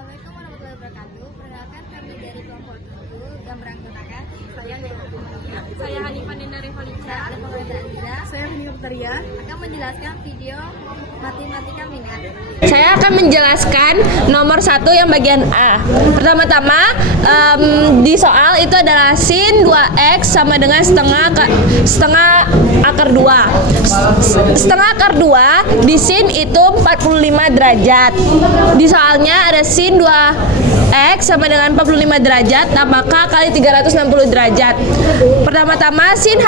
Assalamualaikum warahmatullahi wabarakatuh. Perkenalkan kami dari kelompok 7 yang beranggotakan Saya Hanifah Nina Revalica. Saya Hanifah Putaria. akan menjelaskan video matematika minat. Saya akan menjelaskan nomor 1 yang bagian A. Pertama-tama di soal itu adalah sin 2x sama dengan setengah akar 2. Setengah akar 2 di sin itu 45 derajat. Di soalnya ada sin 2x sama dengan 45 derajat tambah k kali 360 derajat. Pertama-tama sin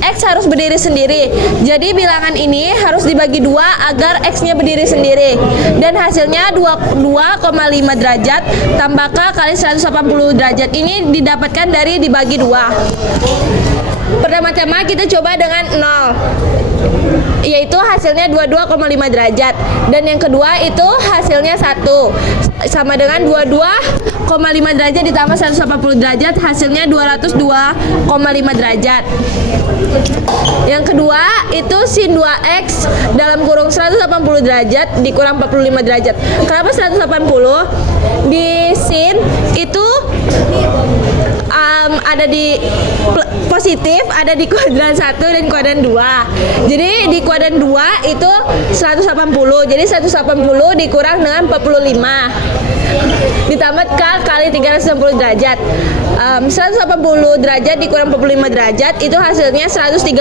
x harus berdiri sendiri. Jadi bilangan ini harus dibagi 2 agar x-nya berdiri sendiri. Dan hasilnya 2,5 derajat tambah k kali 180 derajat. Ini didapatkan dari dibagi 2. Pertama-tama kita coba dengan 0, yaitu hasilnya 22,5 derajat. Dan yang kedua itu hasilnya 1, sama dengan 22,5 derajat ditambah 180 derajat, hasilnya 202,5 derajat. Yang kedua itu sin 2x dalam kurung 180 derajat dikurang 45 derajat. Kenapa 180? Di sin itu ada di positif, ada di kuadran 1 dan kuadran 2. Jadi di kuadran 2 itu 180. Jadi 180 dikurang dengan 45 ditambah k kali 360 derajat. 180 derajat dikurang 45 derajat itu hasilnya 135.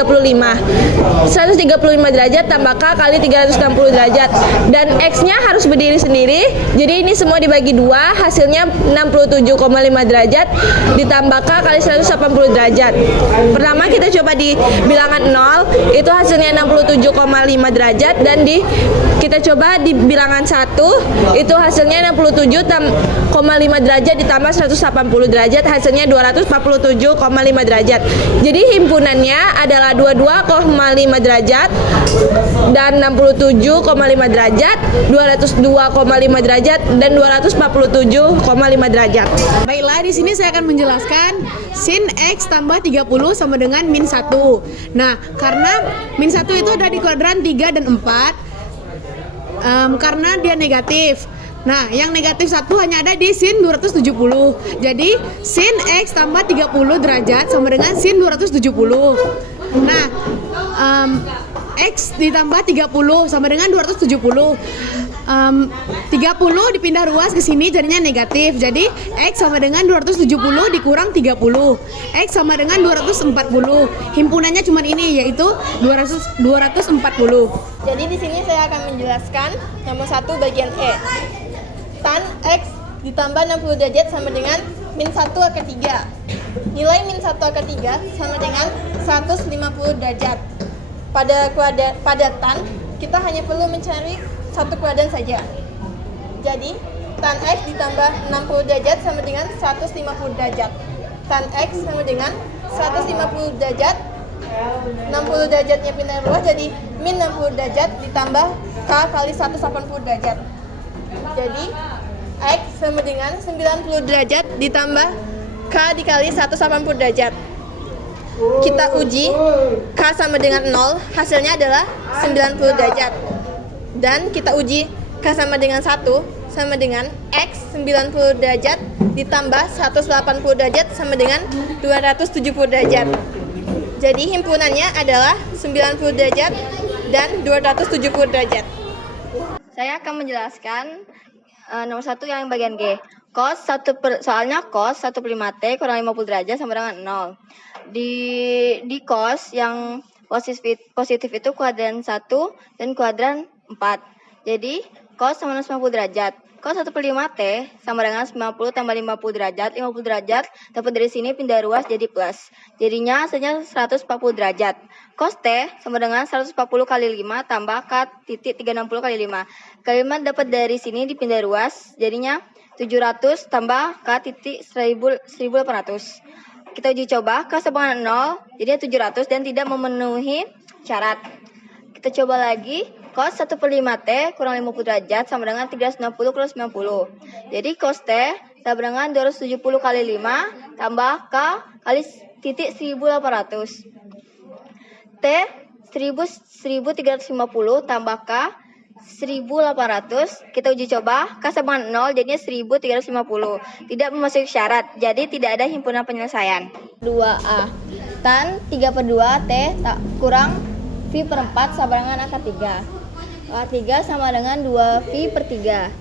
135 derajat tambah k kali 360 derajat. Dan x-nya harus berdiri sendiri. Jadi ini semua dibagi 2, hasilnya 67,5 derajat ditambah k kali 180 derajat. Pertama kita coba di bilangan 0, itu hasilnya 67,5 derajat, dan kita coba di bilangan 1, itu hasilnya 67,5 derajat ditambah 180 derajat, hasilnya 247,5 derajat. Jadi himpunannya adalah 22,5 derajat dan 67,5 derajat, 202,5 derajat dan 247,5 derajat. Baiklah, di sini saya akan menjelaskan sin x tambah 30 sama dengan min 1. Nah, karena min 1 itu ada di kuadran 3 dan 4, karena dia negatif. Nah, yang negatif 1 hanya ada di sin 270. Jadi, sin x tambah 30 derajat sama dengan sin 270. Nah, x ditambah 30 sama dengan 270. 30 dipindah ruas ke sini jadinya negatif. Jadi x sama dengan 270 dikurang 30. X sama dengan 240. Himpunannya cuma ini, yaitu 240. Jadi di sini saya akan menjelaskan nomor 1 bagian E. Tan x ditambah 60 derajat sama dengan min 1 akar 3. Nilai min 1 akar 3 sama dengan 150 derajat. Pada tan, kita hanya perlu mencari satu kuadran saja. Jadi, tan x ditambah 60 derajat sama dengan 150 derajat. Tan x sama dengan 150 derajat. 60 derajatnya pindah ruas jadi min 60 derajat ditambah k kali 180 derajat. Jadi x sama dengan 90 derajat ditambah k dikali 180 derajat. Kita uji k sama dengan 0, hasilnya adalah 90 derajat. Dan kita uji k sama dengan 1 sama dengan x 90 derajat ditambah 180 derajat sama dengan 270 derajat. Jadi himpunannya adalah 90 derajat dan 270 derajat. Saya akan menjelaskan nomor 1 yang bagian G. Soalnya cos 1 per 5t kurang 50 derajat sama dengan 0. Di cos yang positif itu kuadran 1 dan kuadran 4. Jadi cos sama dengan 90 derajat. Cos 1 per 5t sama dengan 90 tambah 50 derajat. 50 derajat dapat dari sini pindah ruas jadi plus. Jadinya hasilnya 140 derajat. Cos t sama dengan 140 kali 5 tambah k titik 360 kali 5. Kali 5 dapat dari sini dipindah ruas. Jadinya 700 tambah k titik 1800. Kita uji coba k sama dengan 0. Jadi 700 dan tidak memenuhi syarat. Kita coba lagi. Cos 1 per 5t kurang 50 derajat sama dengan 360 kurang 90. Jadi cos t sama dengan 270 kali 5 tambah k kali titik 1800. T 1350 tambah k 1.800. Kita uji coba. K sama dengan 0 jadinya 1.350. Tidak memasuki syarat, jadi tidak ada himpunan penyelesaian. 2A. Tan 3/2 T kurang V per 4 sama dengan akar 3. Akar 3 sama dengan 2V/3.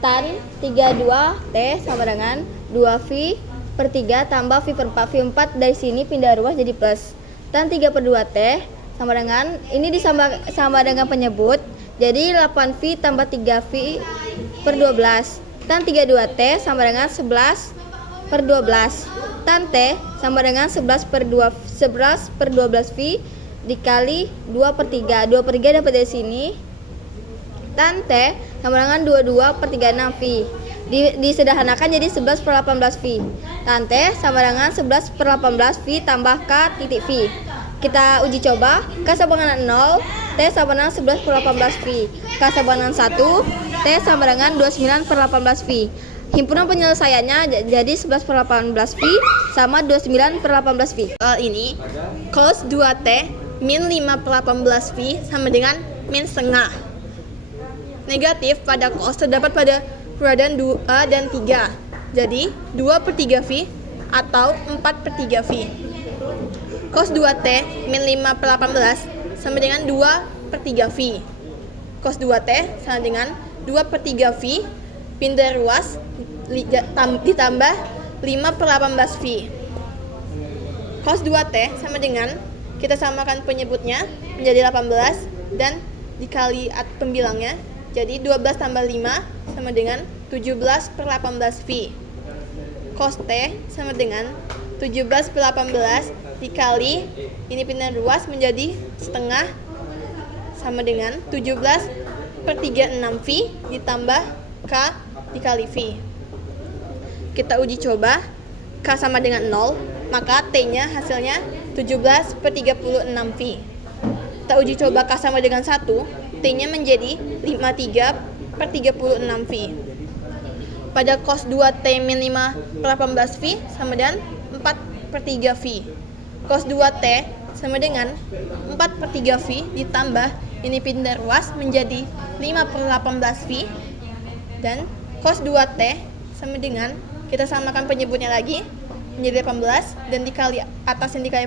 Tan 32 T sama dengan 2V/3 tambah V per 4. V 4 dari sini pindah ruas jadi plus. Tan 3/2 T sama dengan, ini sama dengan penyebut, jadi 8V tambah 3V/12. Tan 32T sama dengan 11/12. Tan T sama dengan 11/12V dikali 2/3. 2/3 dapat dari sini. Tan T sama dengan 22/36V. Disederhanakan jadi 11/18V. Tan T sama dengan 11/18V tambah K titik V. Kita uji coba. K sama dengan 0, T sama dengan 11/18V. K sama dengan 1, T sama dengan 29/18V. Himpunan penyelesaiannya jadi 11/18V sama 29/18V. Ini cos 2T min 5/18V sama dengan min setengah. Negatif pada cos terdapat pada peradaan 2 dan 3. Jadi 2/3V atau 4/3V. Cos 2T min 5/18 sama dengan 2/3V. Cos 2T sama dengan 2/3V pindah ruas ditambah 5/18V. Cos 2T sama dengan, kita samakan penyebutnya menjadi 18 dan dikali pembilangnya, jadi 12 tambah 5 sama dengan 17/18V. Cos T sama dengan 17/18 dikali, ini pindah ruas menjadi setengah, sama dengan 17/36V ditambah K dikali V. Kita uji coba. K sama dengan 0, maka T-nya hasilnya 17/36V. Kita uji coba K sama dengan 1, T-nya menjadi 53/36V. Pada cos 2T min 5/18V sama dengan 4/3V. Cos 2T sama dengan 4/3V ditambah, ini pindah ruas menjadi 5/18V. Dan cos 2T sama dengan, kita samakan penyebutnya lagi menjadi 18 dan dikali atas yang dikali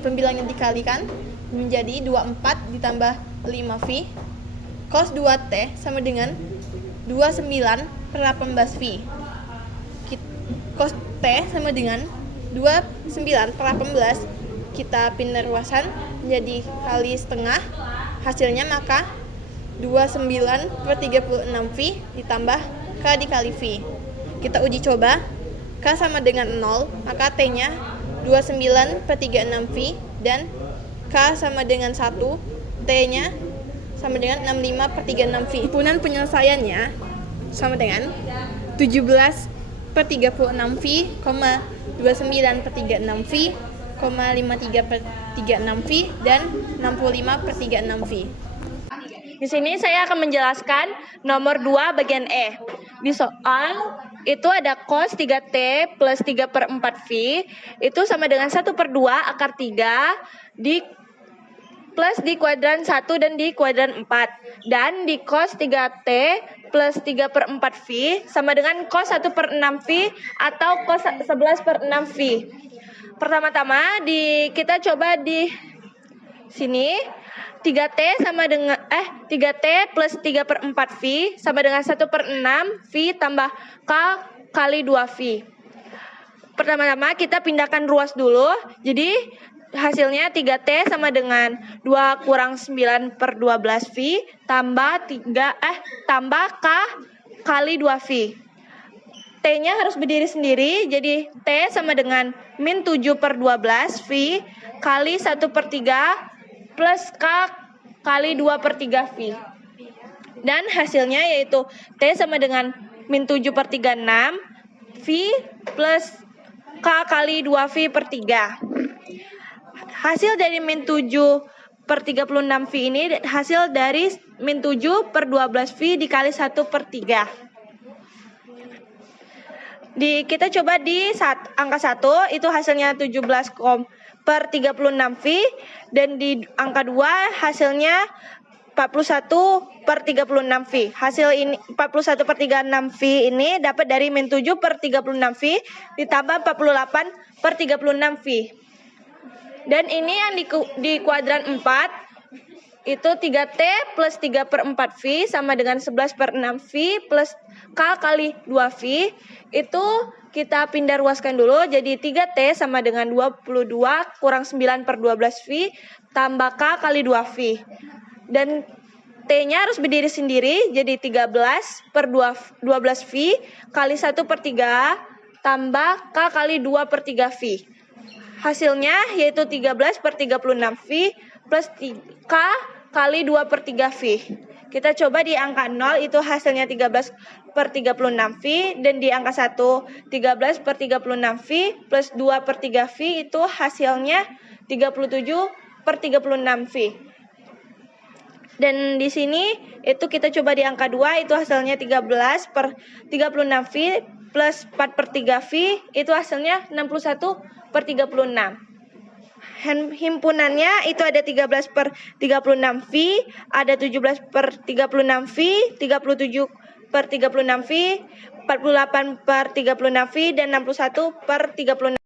pembilang yang dikalikan menjadi 24 ditambah 5V. Cos 2T sama dengan 29/18V. Cos T sama dengan 29/18, kita pindah ruasan menjadi kali setengah, hasilnya maka 29/36V ditambah K dikali V. Kita uji coba. K sama dengan 0, maka T-nya 29/36V dan K sama dengan 1, T-nya sama dengan 65/36V. Himpunan penyelesaiannya sama dengan 17/36V, 29/36V, 53/36V, dan 65/36V. Di sini saya akan menjelaskan nomor 2 bagian E. Di soal itu ada cos 3T plus 3/4V itu sama dengan 1/2 akar 3 plus di kuadran 1 dan di kuadran 4. Dan di cos 3T plus 3/4V sama dengan cos 1/6V atau cos 11/6V. Pertama-tama kita coba di sini 3T plus 3/4V sama dengan 1/6V tambah K kali 2V. Pertama-tama kita pindahkan ruas dulu. Jadi hasilnya 3T sama dengan 2 kurang 9/12V tambah K kali 2V. T-nya harus berdiri sendiri, jadi T sama dengan min 7/12V kali 1/3 plus K kali 2/3V. Dan hasilnya yaitu T sama dengan min 7/36 V plus K kali 2V/3. Hasil dari min 7/36V ini hasil dari min 7/12V dikali 1/3. Kita coba di angka 1 itu hasilnya 17/36V dan di angka 2 hasilnya 41 per 36 V. Hasil ini 41 per 36 V ini dapat dari min 7 per 36 V ditambah 48 per 36 V. Dan ini yang di kuadran 4 itu 3T plus 3 per 4 V sama dengan 11 per 6 V plus K kali 2 V. Itu kita pindah ruaskan dulu, jadi 3T sama dengan 22 kurang 9 per 12 V tambah K kali 2 V. Dan T-nya harus berdiri sendiri, jadi 13 per 12 V kali 1 per 3 tambah K kali 2 per 3 V. Hasilnya yaitu 13 per 36 V plus K kali 2 per 3 V. Kita coba di angka 0 itu hasilnya 13 per 36 V, dan di angka 1 13 per 36 V plus 2 per 3 V itu hasilnya 37 per 36 V. Dan di sini itu kita coba di angka 2 itu hasilnya 13 per 36 V plus 4 per 3 V itu hasilnya 61 per 36. Himpunannya itu ada 13 per 36 V, ada 17 per 36 V, 37 per 36 V, 48 per 36 V, dan 61 per 36